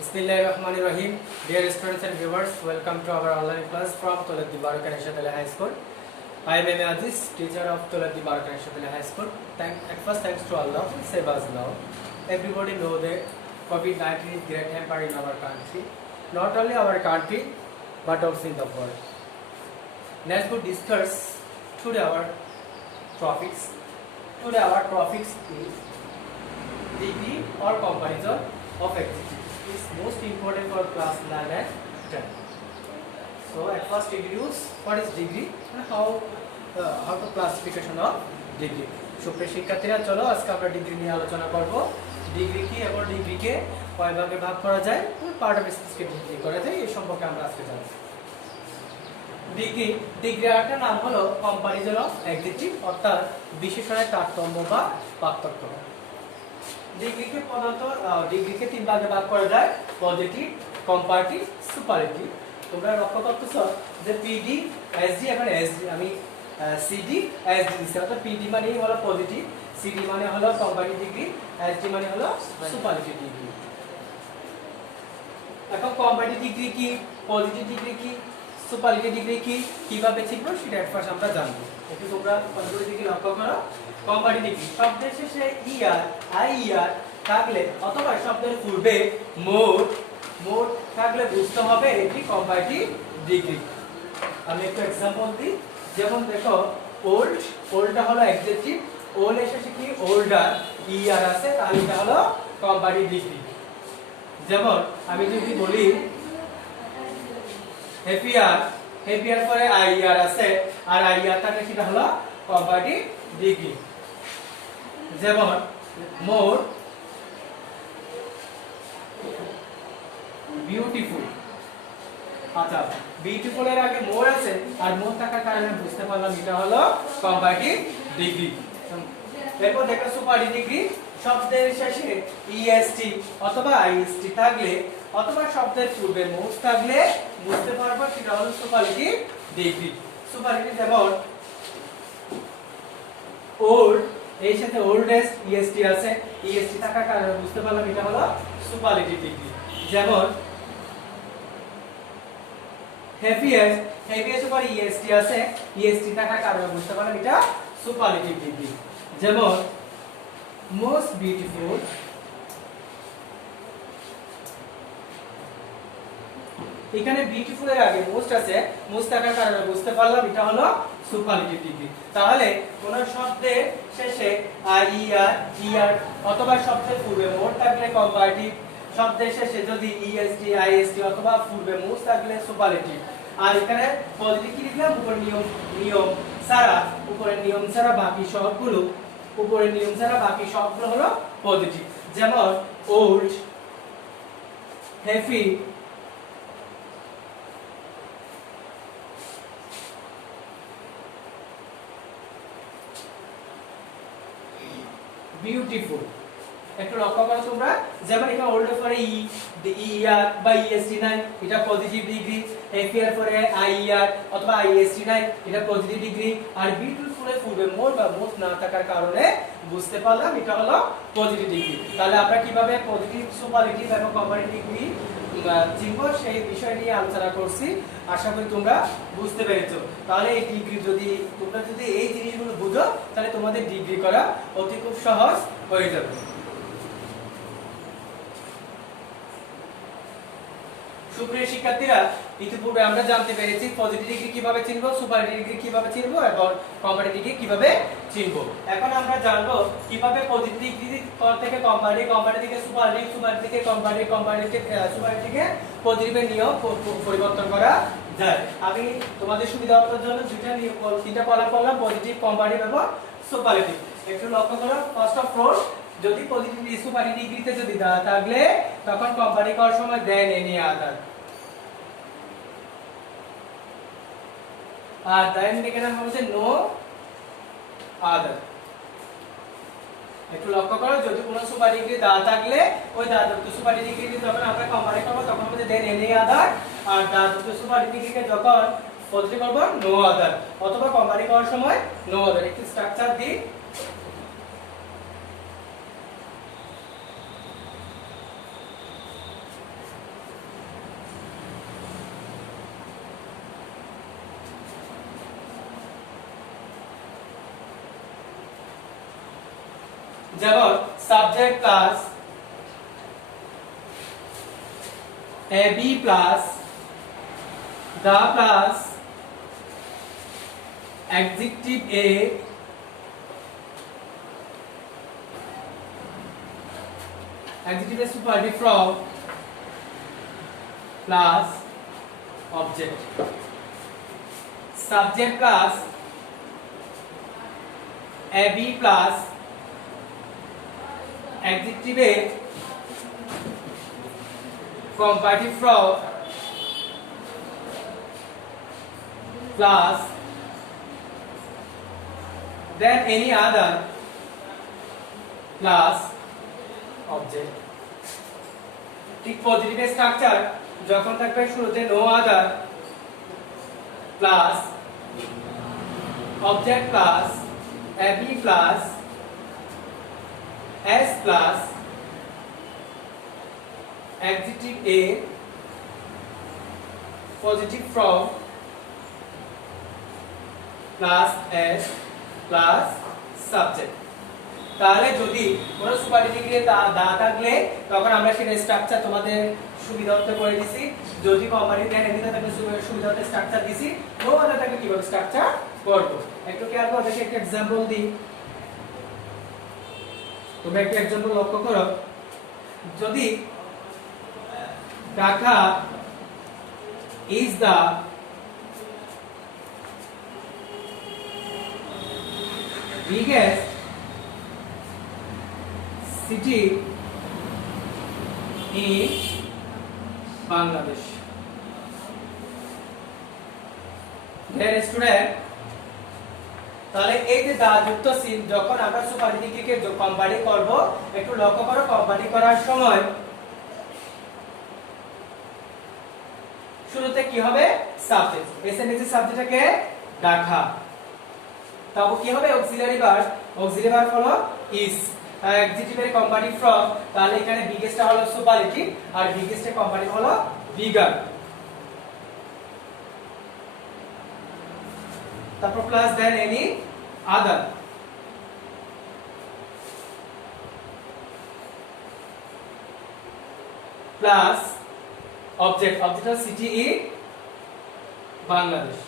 Bismillahirrahmanirrahim. Dear students and viewers, welcome to our online class from Toladdi Barukan Ishadali High School. I am M. Aziz, teacher of Toladdi Barukan Ishadali High School. First, thanks to Allah who save us now. Everybody know that COVID-19 is great hamper in our country. Not only our country, but also in the world. Let's go discuss today our topics. Today our topics is degree or comparison of adjective. Is most important for class 9 and 10. So at first introduce what is degree and how to classification of degree. সুপ্রিয় শিক্ষার্থীরা চলো আজকে আমরা degree নিয়ে আলোচনা করব। Degree কি এবং ডিগ্রিকে কয় ভাগে ভাগ করা যায়, পার্ট অফ স্পিচকে ডিগ্রি করা যায় এই সম্পর্কে আমরা আজকে জানব। ডিগ্রি একটা নাম হলো কম্পারিজন অফ অ্যাডজেক্টিভ, অর্থাৎ বিশেষণের তারতম্য বা পার্থক্য। ডিগ্রিকে তিন ভাগে ভাগ করা যায়, পজিটিভ, কম্পারেটিভ, সুপারলেটিভ। তোমরা লক্ষ্য করতেছো যে পিডি, এসডি এবং এসডি, আমি সিডি, এসডি দিছি, অর্থাৎ পিডি মানে হলো পজিটিভ, সিডি মানে হলো কম্পারেটিভ ডিগ্রি, এসডি মানে হলো সুপারলেটিভ ডিগ্রি। এখন কম্পারেটিভ ডিগ্রি কি, পজিটিভ ডিগ্রি কি, সুপারলেটিভ ডিগ্রি কি, কিভাবে শিখবো সেটা ফার্স্ট আমরা জানবো। একটু তোমরা কন্ট্রোল দিকে লক্ষ্য করো। কম্পারেটিভ ডিগ্রি শব্দের শেষে ইআর, আইআর থাকলে অথবা শব্দের পূর্বে মোড থাকলে বুঝতে হবে এটি কম্পারেটিভ ডিগ্রি। আমি একটু एग्जांपल দিই, যেমন দেখো ওল্ডটা হলো অ্যাডজেক্টিভ, ওল্ড এর শেষে কি ওল্ডার, ইআর আছে, তাহলে এটা হলো কম্পারেটিভ ডিগ্রি। যেমন আমি যদি বলি হ্যাপিয়ার পরে আইআর আছে আর আইআর থাকলে সেটা হলো কম্পারেটিভ ডিগ্রি। যেমন মোর বিউটিফুল, আচ্ছা বিউটিফুল এর আগে মোর আছে আর মোর থাকার কারণে বুঝতে পারলাম এটা হলো কম্পারেটিভ ডিগ্রি। এরপর দেখো সুপারলেটিভ ডিগ্রি, শব্দের শেষে ইএসটি অথবা আইএসটি থাকলে অথবা শব্দের পূর্বে মোর থাকলে বুঝতে পারবো সেটা হলো সুপারলেটিভ ডিগ্রি। সুপারলেটিভ যেমন ওল্ড এর সাথে ওল্ডেস্ট ইএসটি আছে, ইএসটি থাকার কারণে বুঝতে পারলাম এটা হলো সুপারলেটিভ ডিগ্রি। যেমন হ্যাপিয়েস্ট উপর ইএসটি আছে, ইএসটি থাকার কারণে বুঝতে পারলাম এটা সুপারলেটিভ ডিগ্রি। যেমন মোস্ট বিউটিফুল, এখানে বিউটিফুল এর আগে মোস্ট আছে, মোস্ট থাকার কারণে বুঝতে পারলাম এটা হলো সুপারলেটিভ ডিগ্রি। তাহলে কোন শব্দের শেষে আইআর, ইআর অথবা শব্দের পূর্বে মোর থাকলে কম্পারেটিভ, শব্দের শেষে যদি ইএসটি, আইএসটি অথবা পূর্বে মোস্ট থাকলে সুপারলেটিভ। আর এখানে পজিটিভ কি লিখলাম, উপরে নিয়ম ছাড়া, উপরে নিয়ম ছাড়া বাকি সবগুলো, উপরে নিয়ম ছাড়া বাকি সবগুলো হলো পজিটিভ। যেমন ওল্ড, হ্যাপি, বিউটিফুল। একটু লক্ষ্য করো তোমরা, যেমন এখানে ওল্ড এর পরে ইআর বা ইএসটি নাই, এটা পজিটিভ ডিগ্রি। হ্যাপিয়ার পরে আইআর অথবা আইএসটি নাই, এটা পজিটিভ ডিগ্রি। আর বিউটিফুল এর পূর্বে মোর বা মোস্ট না থাকার কারণে বুঝতে পারলাম এটা হলো পজিটিভ ডিগ্রি। তাহলে আমরা কিভাবে পজিটিভ, সুপারলেটিভ এবং কম্পারেটিভ ডিগ্রি চিনবো সেই বিষয় নিয়ে আলোচনা করছি, আশা করি তোমরা বুঝতে পেরেছো। তাহলে এই ডিগ্রি তোমরা যদি এই জিনিসগুলো বুঝো তাহলে তোমাদের ডিগ্রি করা অতি খুব সহজ হয়ে যাবে। সুপ্রিয় শিক্ষার্থীরা, ইতিপূর্বে আমরা জানতে পেরেছি পজিটিভ ডিগ্রি কিভাবে চিনবো, সুপারলেটিভ ডিগ্রি কিভাবে চিনবো এবং কম্পারেটিভ ডিগ্রি কিভাবে চিনবো। এখন আমরা জানবো কিভাবে পজিটিভ ডিগ্রি থেকে কম্পারেটিভ, কম্পারেটিভ থেকে সুপারলেটিভ, সুপারলেটিভ থেকে কম্পারেটিভ, কম্পারেটিভ থেকে সুপারলেটিভ থেকে পজিটিভের নিয়ম পরিবর্তন করা যায়। আমি তোমাদের সুবিধার জন্য তিনটা কলাম করলাম, পজিটিভ, কম্পারেটিভ এবং সুপারলেটিভ। একটু লক্ষ্য করো, ফার্স্ট অফ অল যদি পজিটিভ সুপারলেটিভ ডিগ্রিতে যদি দেওয়া থাকলে তখন কম্পারেটিভ করার সময় দেন এনি আদার, আর দেন এখানে হচ্ছে নো আদার। একটু লক্ষ্য করো, যদি কোনো সুপার ডিগ্রি দেওয়া থাকলে ওই দাদুত্ব সুপার ডিগ্রি যখন আমরা কম্পারেটিভ করব তখন আমাদের দেন এনি আদার, আর দাদুত্ব সুপার ডিগ্রিকে যখন পজিটিভ করব নো আদার, অথবা কম্পারেটিভ করার সময় নো আদার। একটু স্ট্রাকচার দিই। যেমন subject plus ab plus the plus adjective a adjective superlative from plus object subject plus ab plus adjective a comparative from plus then any other plus object ঠিক positive structure যখন থাকবে শুরুতে no other plus object plus ab plus s plus adjective a positive from plus s plus subject তাহলে যদি কোনো superlative দিয়ে দা থাকলে তখন আমরা সেটা স্ট্রাকচার তোমাদের সুবিধার্থে করে দিছি যদি কম্পানি দেন এমনিতে থাকলে সুবিধার্থে স্ট্রাকচার দিছি নো আদার থাকলে কিভাবে স্ট্রাকচার করব একটু খেয়াল করো দেখি একটা एग्जांपल দিই তোমরা একটা एग्जांपल লক্ষ্য করো যদি Dhaka is the biggest city in Bangladesh. Then student তাহলে এই যে দা যুক্ত সিন যখন আমরা সুপারলেটিভকে কম্পারি করব একটু লক্ষ্য করো কম্পারি করার সময় শুরুতে কি হবে সাবজেক্ট এসএনএস সাবজেক্টটাকে ঢাকা তারপর কি হবে অক্সিলারি ভার্ব হলো ইজ অ্যাডজেক্টিভের কম্পারেটিভ ফ্রম তাহলে এখানে বিগেস্টটা হলো সুপারলেটিভ আর বিগেস্টের কম্পারেটিভ হলো বিগার তারপর plus than any other plus object of city in Bangladesh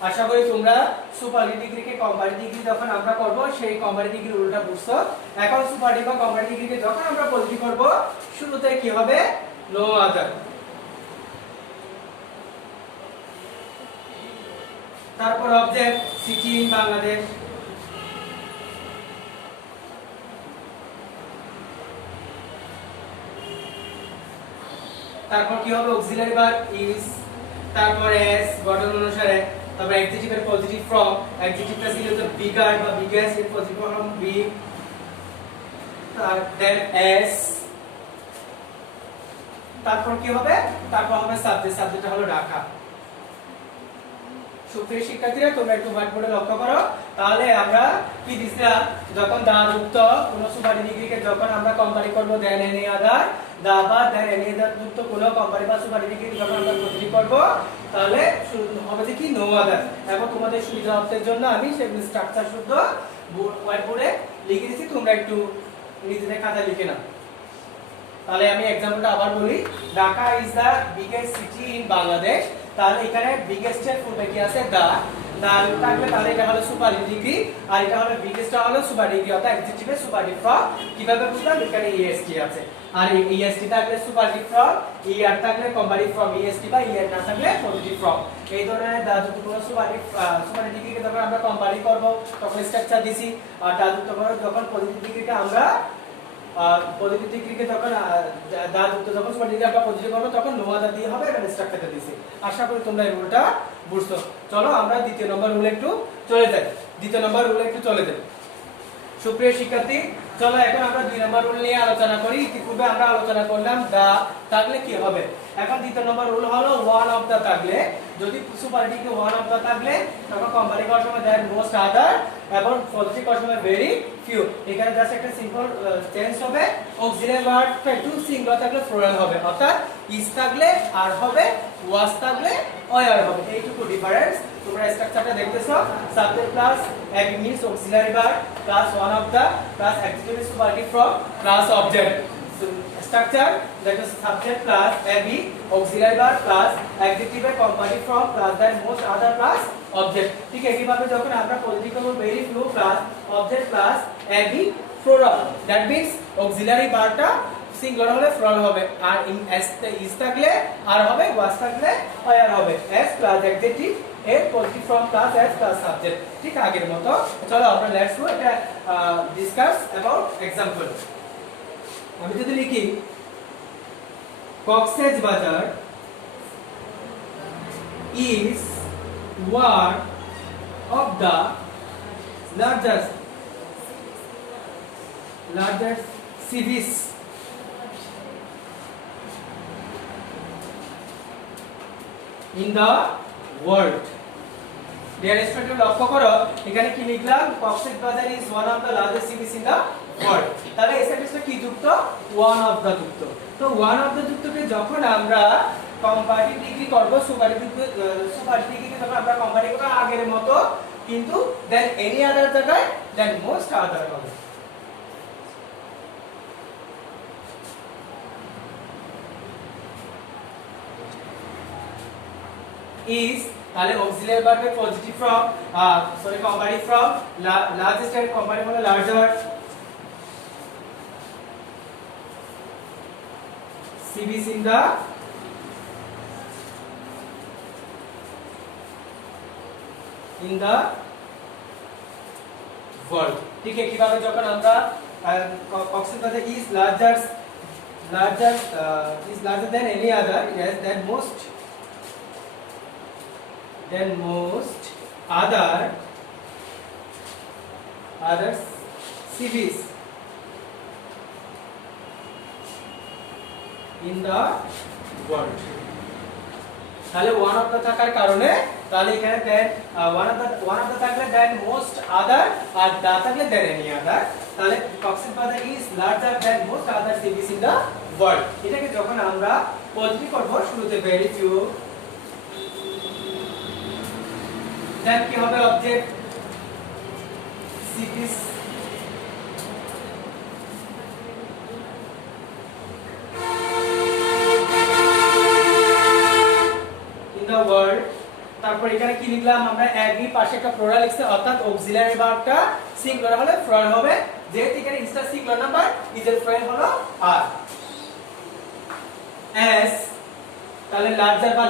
আশা করি তোমরা সুপারলেটিভ ডিগ্রিকে কম্পারেটিভ ডিগ্রি যখন আমরা করব সেই কম্পারেটিভ ডিগ্রির উল্টা বুঝছো এখন সুপারলেটিভ বা কম্পারেটিভ ডিগ্রিকে যখন আমরা পজিটিভ করব শুরুতে কি হবে নো আদার তারপর অবজেক্ট সিটি ইন বাংলাদেশ তারপর কি হবে অক্সিলারি ভার্ব ইজ তারপর এস গঠন অনুসারে তারপর অ্যাডজেক্টিভের পজিটিভ ফ্রম অ্যাডজেক্টিভটা ছিল তো বিগার বা বিগেস্ট এর পজিটিভ ফর্ম বি দেন এস তারপর কি হবে তারপর হবে সাবজেক্টটা হলো ঢাকা সুপ্রিয় শিক্ষার্থীরা তোমরা একটু হোয়াইট বোর্ডে লক্ষ্য করো তাহলে আমরা কি দিছিলাম যখন দা যুক্ত কোন সুপারলেটিভ ডিগ্রিকে যখন আমরা কম্পারি করব দেন এনি আদার দা বা দেন এনি আদার যুক্ত কোন কম্পারি বা সুপারলেটিভ ডিগ্রি যখন আমরা পজিটিভ করব তাহলে হবে যে কি নো আদার এবং তোমাদের সুবিধার্থের জন্য আমি সেই স্ট্রাকচার শুদ্ধ হোয়াইট বোর্ডে লিখে দিয়েছি তোমরা একটু নিজেদের খাতায় লিখে নাও তাহলে আমি एग्जांपलটা আবার বলি Dhaka is the biggest city in Bangladesh তাহলে এখানে বিগেস্ট এর ফুল কি আছে দা থাকলে তাহলে এটা হলো সুপারলেটিভ ডিগ্রি আর এটা হলো বিগেস্টটা হলো সুপারলেটিভ ডিগ্রি অর্থাৎ অ্যাডজেক্টিভের সুপারলেটিভ ফর্ম কিভাবে বুঝলাম এখানে ইএসটি আছে আর ইএসটি থাকলে সুপারলেটিভ ফর্ম ইআর থাকলে কম্পারেটিভ ফর্ম ইএসটি বা ইআর না থাকলে পজিটিভ ফর্ম এই ধরনের দা যুক্ত কোনো সুপারলেটিভ ডিগ্রিকে যখন আমরা কম্পারি করব তখন স্ট্রাকচার দিছি আর দা যুক্ত যখন পজিটিভ ডিগ্রিকে আমরা পজিটিভ ডিগ্রিকে যখন দা যুক্ত যখন সুপারলেটিভ আমরা পজিটিভ করব তখন নো আদার দিয়ে হবে এবং স্ট্রাকচারটা দিছি আশা করি তোমরা এই রুলটা বুঝছো চলো আমরা দ্বিতীয় নম্বর রুলে একটু চলে যাই সুপ্রিয় শিক্ষার্থী চলো এখন আমরা 2 নম্বর রুল নিয়ে আলোচনা করি। ইতিপূর্বে আমরা আলোচনা করলাম দা থাকলে কি হবে। এখন দ্বিতীয় নম্বর রুল হলো ওয়ান অফ দা থাকলে, যদি সুপারলেটিভকে ওয়ান অফ দা থাকলে তখন কম্পারেটিভ করার সময় দ্যাট মোস্ট আদার এবং পজিটিভ করার সময় ভেরি ফিউ। এখানে জাস্ট একটা সিম্পল চেঞ্জ হবে, অক্সিলারি ভার্বটা একটু সিঙ্গুলার থাকলে প্লুরাল হবে, অর্থাৎ ইজ থাকলে আর হবে, ওয়াজ থাকলে ওয়ার হবে, এইটুকু ডিফারেন্স। তোমরা স্ট্রাকচারটা দেখতেছো, subject plus ab means auxiliary verb plus one of the plus adjective superlative from plus object. So structure that is subject plus ab auxiliary verb plus adjective comparative from plus then most other plus object. ঠিক এইভাবে যখন আমরা positive করব very few plus object plus ab plural, that means auxiliary verb-টা singular হলে plural হবে, আর is থাকলে আর হবে, ওয়াজ থাকলে ওয়ার হবে, s প্লাস অ্যাডজেক্টিভ এর positive form plus s plus subject, ঠিক আগের মতো। চলো আমরা লেটস গো এটা ডিসকাস অ্যাবাউট एग्जांपल। আমি যদি লিখি কক্সেস বাজার is one of the largest cities in the world. Dear student, লক্ষ্য করো এখানে কি লিখলাম, কক্সেস বাজার is one of the largest cities in the world। তাহলে এই সেন্টেন্সটা কি যুক্ত, one of the যুক্ত। তো one of the যুক্তকে যখন আমরা কম্পারেটিভ ডিগ্রি করব, সুপারলেটিভ ডিগ্রিকে যখন আমরা কম্পারেটিভ করব আগের মতো, কিন্তু দেন এনি আদার জায়গায় দেন মোস্ট আদার হবে। is তাহলে auxiliary verb এর positive form comparative from largest এর comparative হলো larger, cities in the world। ঠিক একইভাবে যখন আমরা কক্সেস বাজার is larger than any other, yes, than most other cities in the world। তাহলে one of the থাকার কারণে তাহলে এখানে দেন one of the থাকলে দেন most other, আর দা থাকলে দেন any other। তাহলে কক্সেস বাজার is larger than most other cities in the world। এটাকে যখন আমরা পজিটিভ করব শুরুতে very few, দেন কি হবে object cities in the world। তারপর এখানে কি লিখলাম আমরা, ab পাশে একটা প্লুরাল লিখছি, অর্থাৎ অক্সিলারি ভার্বটা সিঙ্গুলার হলে প্লুরাল হবে, যেহেতু এখানে ইজটা সিঙ্গুলার নাম্বার, ইজের প্লুরাল হলো আর। s তাহলে লার্জার বা